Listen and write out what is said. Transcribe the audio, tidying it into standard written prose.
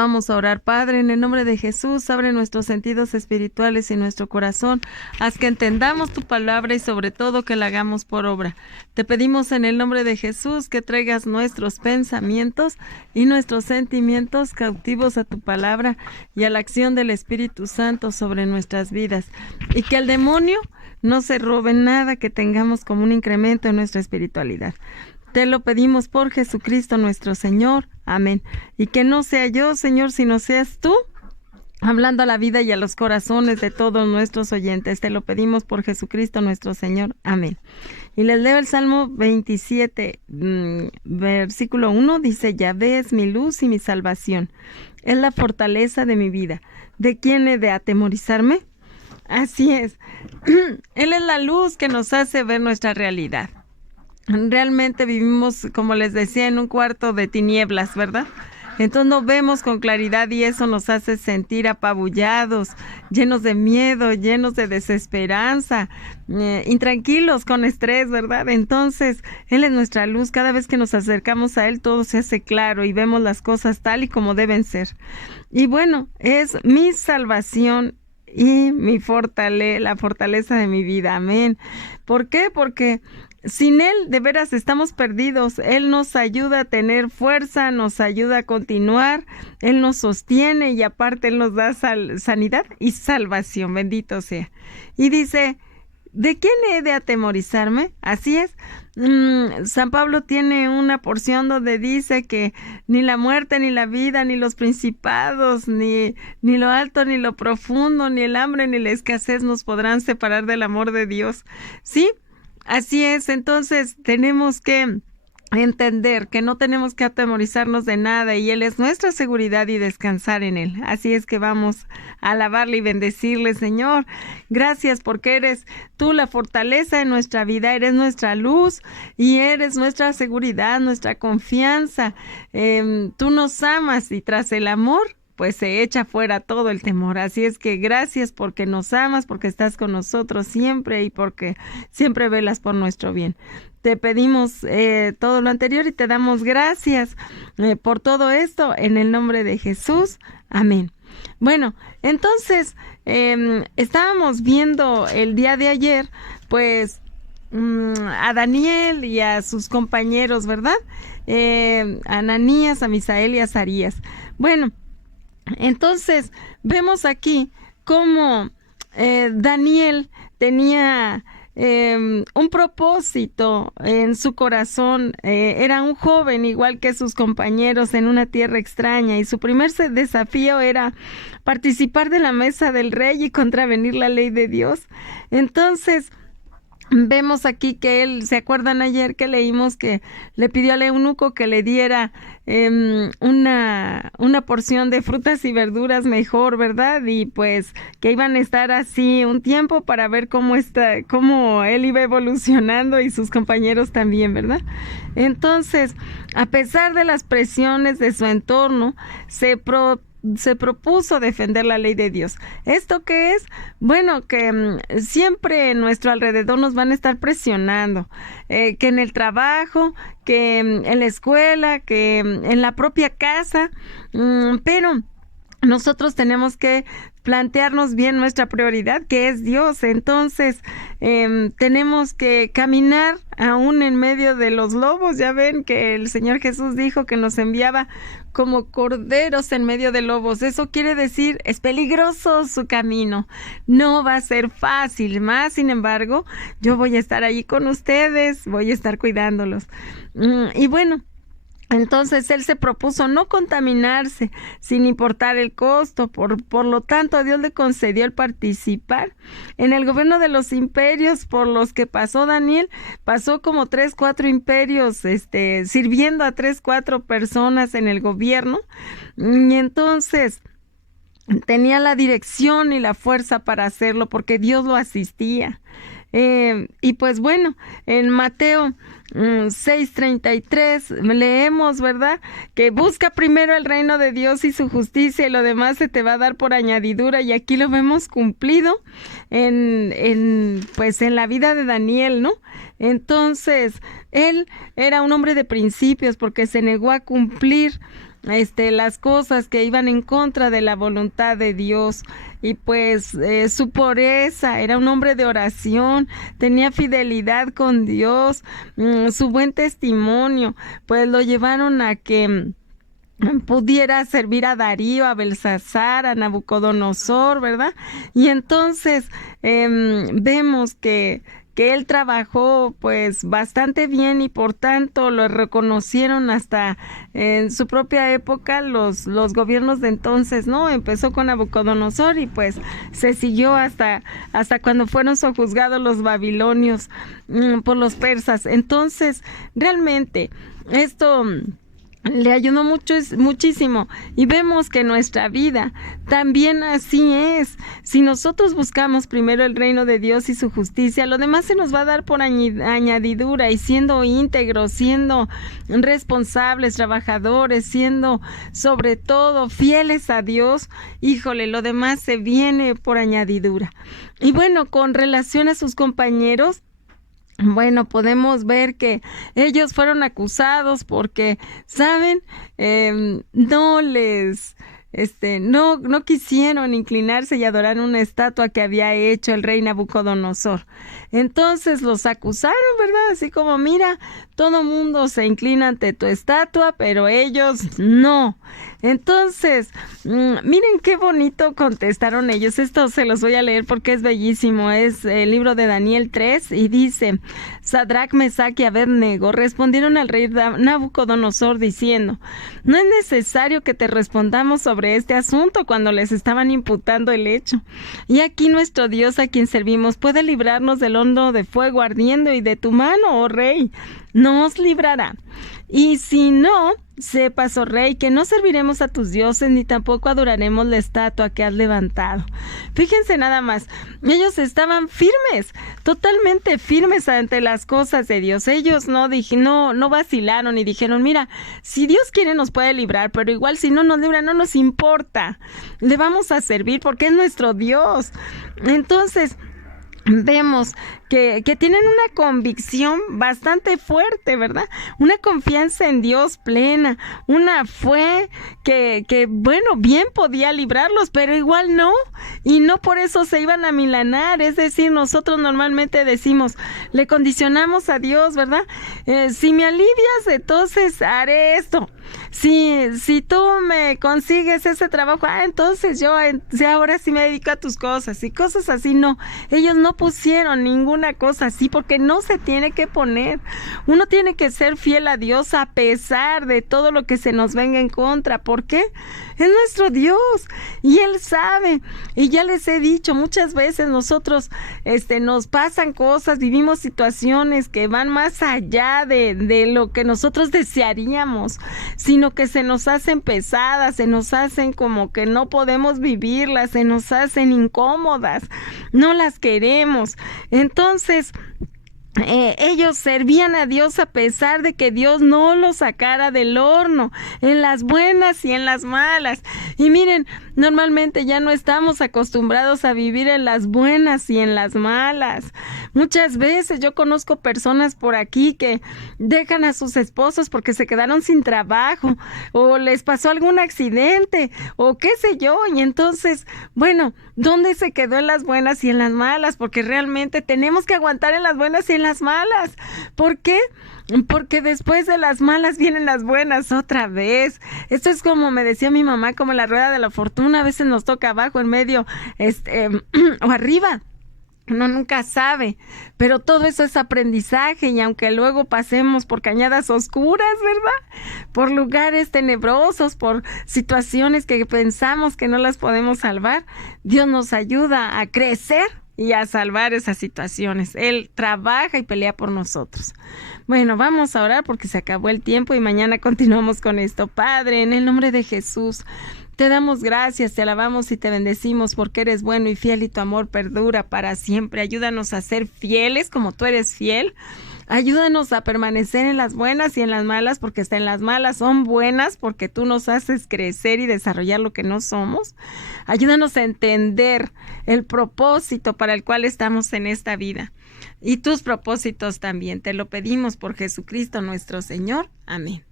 Vamos a orar. Padre, en el nombre de Jesús, abre nuestros sentidos espirituales y nuestro corazón, haz que entendamos tu palabra y sobre todo que la hagamos por obra. Te pedimos en el nombre de Jesús que traigas nuestros pensamientos y nuestros sentimientos cautivos a tu palabra y a la acción del Espíritu Santo sobre nuestras vidas, y que el demonio no se robe nada que tengamos como un incremento en nuestra espiritualidad. Te lo pedimos por Jesucristo nuestro Señor. Amén. Y que no sea yo, Señor, sino seas tú, hablando a la vida y a los corazones de todos nuestros oyentes. Te lo pedimos por Jesucristo nuestro Señor. Amén. Y les leo el Salmo 27, versículo 1. Dice: Yahvé es mi luz y mi salvación. Es la fortaleza de mi vida. ¿De quién he de atemorizarme? Así es. Él es la luz que nos hace ver nuestra realidad. Realmente vivimos, como les decía, en un cuarto de tinieblas, ¿verdad? Entonces no vemos con claridad y eso nos hace sentir apabullados, llenos de miedo, llenos de desesperanza, intranquilos, con estrés, ¿verdad? Entonces Él es nuestra luz. Cada vez que nos acercamos a Él todo se hace claro y vemos las cosas tal y como deben ser. Y bueno, es mi salvación y la fortaleza de mi vida. Amén. ¿Por qué? Porque sin Él de veras estamos perdidos. Él nos ayuda a tener fuerza, nos ayuda a continuar, Él nos sostiene y aparte Él nos da sanidad y salvación, bendito sea. Y dice: ¿de quién he de atemorizarme? Así es. San Pablo tiene una porción donde dice que ni la muerte, ni la vida, ni los principados, ni lo alto, ni lo profundo, ni el hambre, ni la escasez nos podrán separar del amor de Dios. ¿Sí? Así es. Entonces tenemos que entender que no tenemos que atemorizarnos de nada y Él es nuestra seguridad y descansar en Él. Así es que vamos a alabarle y bendecirle. Señor, gracias porque eres tú la fortaleza de nuestra vida, eres nuestra luz y eres nuestra seguridad, nuestra confianza. Tú nos amas y tras el amor pues se echa fuera todo el temor. Así es que gracias porque nos amas, porque estás con nosotros siempre y porque siempre velas por nuestro bien. Te pedimos todo lo anterior y te damos gracias por todo esto en el nombre de Jesús. Amén. Bueno, entonces estábamos viendo el día de ayer, pues a Daniel y a sus compañeros, ¿verdad? A Ananías, a Misael y a Azarías. Bueno, entonces vemos aquí cómo Daniel tenía un propósito en su corazón. Era un joven igual que sus compañeros en una tierra extraña y su primer desafío era participar de la mesa del rey y contravenir la ley de Dios. Entonces vemos aquí que él, ¿se acuerdan ayer que leímos que le pidió al eunuco que le diera una porción de frutas y verduras mejor, ¿verdad? Y pues que iban a estar así un tiempo para ver cómo él iba evolucionando y sus compañeros también, ¿verdad? Entonces, a pesar de las presiones de su entorno, se propuso defender la ley de Dios. ¿Esto qué es? Bueno, que siempre en nuestro alrededor nos van a estar presionando, que en el trabajo, que en la escuela, que en la propia casa, pero nosotros tenemos que plantearnos bien nuestra prioridad, que es Dios. Entonces tenemos que caminar aún en medio de los lobos. Ya ven que el Señor Jesús dijo que nos enviaba como corderos en medio de lobos. Eso quiere decir, es peligroso su camino, no va a ser fácil, más sin embargo, yo voy a estar allí con ustedes, voy a estar cuidándolos. Y bueno, entonces él se propuso no contaminarse sin importar el costo, por lo tanto Dios le concedió el participar en el gobierno de los imperios por los que pasó Daniel. Pasó como 3-4 imperios, sirviendo a 3-4 personas en el gobierno, y entonces tenía la dirección y la fuerza para hacerlo porque Dios lo asistía. Y pues bueno, en Mateo 6:33 leemos, ¿verdad? Que busca primero el reino de Dios y su justicia y lo demás se te va a dar por añadidura, y aquí lo vemos cumplido pues en la vida de Daniel, ¿no? Entonces, él era un hombre de principios porque se negó a cumplir las cosas que iban en contra de la voluntad de Dios. Y pues su pureza, era un hombre de oración, tenía fidelidad con Dios, su buen testimonio, pues lo llevaron a que pudiera servir a Darío, a Belsasar, a Nabucodonosor, ¿verdad? Y entonces vemos que él trabajó pues bastante bien y por tanto lo reconocieron hasta en su propia época los gobiernos de entonces, ¿no? Empezó con Nabucodonosor y pues se siguió hasta cuando fueron sojuzgados los babilonios por los persas. Entonces, realmente esto le ayudó muchísimo, y vemos que nuestra vida también así es. Si nosotros buscamos primero el reino de Dios y su justicia, lo demás se nos va a dar por añadidura, y siendo íntegros, siendo responsables, trabajadores, siendo sobre todo fieles a Dios, híjole, lo demás se viene por añadidura. Y bueno, con relación a sus compañeros, bueno, podemos ver que ellos fueron acusados porque, ¿saben? No quisieron inclinarse y adorar una estatua que había hecho el rey Nabucodonosor. Entonces los acusaron, ¿verdad? Así como, mira, todo mundo se inclina ante tu estatua, pero ellos no. Entonces, miren qué bonito contestaron ellos. Esto se los voy a leer porque es bellísimo. Es el libro de Daniel 3 y dice: Sadrach, Mesach y Abednego respondieron al rey Nabucodonosor diciendo: no es necesario que te respondamos sobre este asunto, cuando les estaban imputando el hecho. Y aquí nuestro Dios, a quien servimos, puede librarnos del horno de fuego ardiendo, y de tu mano, oh rey, nos librará. Y si no, sepas, oh rey, que no serviremos a tus dioses, ni tampoco adoraremos la estatua que has levantado. Fíjense nada más, ellos estaban firmes, totalmente firmes ante las cosas de Dios. Ellos no vacilaron y dijeron: mira, si Dios quiere nos puede librar, pero igual si no nos libra no nos importa, le vamos a servir porque es nuestro Dios. Entonces vemos que tienen una convicción bastante fuerte, ¿verdad? Una confianza en Dios plena, una fe que bueno, bien podía librarlos, pero igual no, y no por eso se iban a milanar. Es decir, nosotros normalmente decimos, le condicionamos a Dios, ¿verdad? Si me alivias, entonces haré esto. Si tú me consigues ese trabajo, entonces yo ahora sí me dedico a tus cosas, y cosas así. No, ellos no pusieron ninguna cosa así, porque no se tiene que poner. Uno tiene que ser fiel a Dios a pesar de todo lo que se nos venga en contra. ¿Por qué? Es nuestro Dios y Él sabe. Y ya les he dicho muchas veces, nosotros nos pasan cosas, vivimos situaciones que van más allá de lo que nosotros desearíamos, sino que se nos hacen pesadas, se nos hacen como que no podemos vivirlas, se nos hacen incómodas, no las queremos. Entonces, ellos servían a Dios a pesar de que Dios no los sacara del horno, en las buenas y en las malas. Y miren, normalmente ya no estamos acostumbrados a vivir en las buenas y en las malas. Muchas veces yo conozco personas por aquí que dejan a sus esposos porque se quedaron sin trabajo, o les pasó algún accidente, o qué sé yo, y entonces, bueno, ¿dónde se quedó en las buenas y en las malas? Porque realmente tenemos que aguantar en las buenas y en las malas. ¿Por qué? Porque después de las malas vienen las buenas otra vez. Esto es como me decía mi mamá, como la rueda de la fortuna. A veces nos toca abajo, en medio, o arriba. Uno nunca sabe, pero todo eso es aprendizaje, y aunque luego pasemos por cañadas oscuras, ¿verdad? Por lugares tenebrosos, por situaciones que pensamos que no las podemos salvar, Dios nos ayuda a crecer y a salvar esas situaciones. Él trabaja y pelea por nosotros. Bueno, vamos a orar porque se acabó el tiempo y mañana continuamos con esto. Padre, en el nombre de Jesús, te damos gracias, te alabamos y te bendecimos porque eres bueno y fiel, y tu amor perdura para siempre. Ayúdanos a ser fieles como tú eres fiel. Ayúdanos a permanecer en las buenas y en las malas, porque hasta en las malas son buenas, porque tú nos haces crecer y desarrollar lo que no somos. Ayúdanos a entender el propósito para el cual estamos en esta vida, y tus propósitos también. Te lo pedimos por Jesucristo nuestro Señor. Amén.